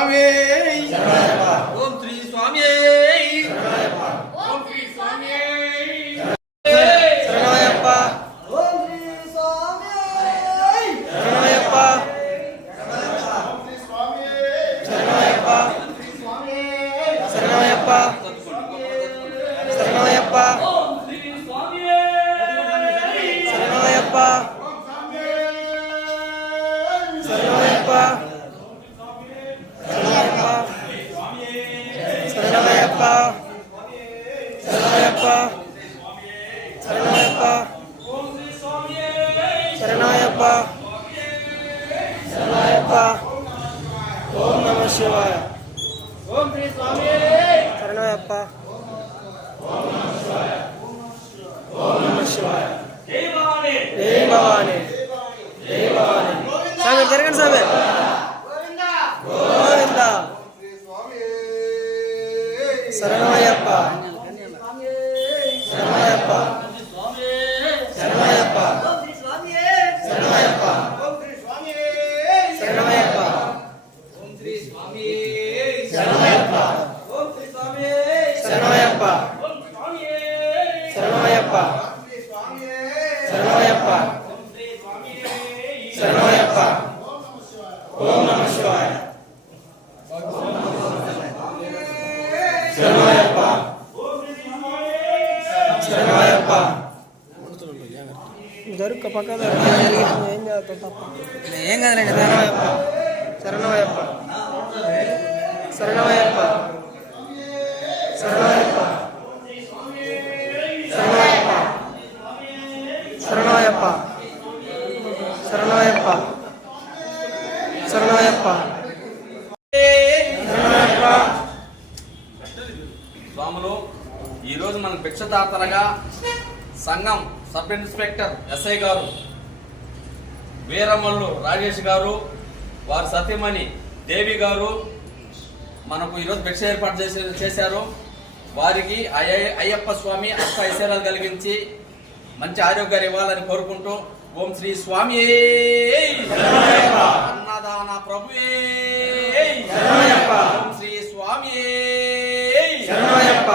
స్వామి ఓం శ్రీ స్వామి ఓం శ్రీ స్వామి శరణమయ్యప్ప ఓం శ్రీ స్వామి శరణమయ్యప్ప శరణమయ్యప్ప శరణమయ్యప్ప శరణమయ్యప్ప ఓం శ్రీ స్వామి శరణమయ్యప్ప శరణమయ్యప్ప శరణమయ్యప్ప శరణమయ్యప్ప శరణమయ్యప్ప శరణమయ్యప్ప శరణమయ్యప్ప ఓం నమః శివాయ ఓం శ్రీ స్వామి శరణమయ్యప్ప ఓం నమః శివాయ జై భవాని జై భవాని జై భవాని స్వామి జరగండి స్వామి గోవింద శరణమయ్యప్ప శరణమయ్యప్ప శరణమయ్యప్ప శరణమయ్యప్ప శరణమయ్యప్ప శరణమయ్యప్ప శరణమయ్యప్ప శరణమయ్యప్ప శరణమయ్యప్ప శరణమయ్యప్ప ఓం నమః శివాయ శరణమయ్యప్ప శరణమయ్యప్ప దొరుక పక్కన ఏం చేస్తాం తప్ప ఏం కదలేండి శరణమయ్యప్ప శరణమయ్యప్ప శరణమయ్యప్ప శరణమయ్యప్ప శరణమయ్యప్ప శరణమయ్యప్ప శరణమయ్యప్ప శరణమయ్యప్ప స్వాములు ఈరోజు మన భిక్షదాతలుగా సంఘం సబ్ ఇన్స్పెక్టర్ ఎస్ఐ గారు వీరమల్లు రాజేష్ గారు వారి సతీమణి దేవి గారు మనకు ఈరోజు భిక్ష ఏర్పాటు చేశారు. వారికి అయ్యప్ప స్వామి అష్ట ఐశ్వర్యాలు కలిగించి మంచి ఆరోగ్యాలు ఇవ్వాలని కోరుకుంటూ ఓం శ్రీ స్వామి అన్నదాన ప్రభుయే ఓం శ్రీ స్వామి శరణమయ్యప్ప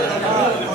Gracias.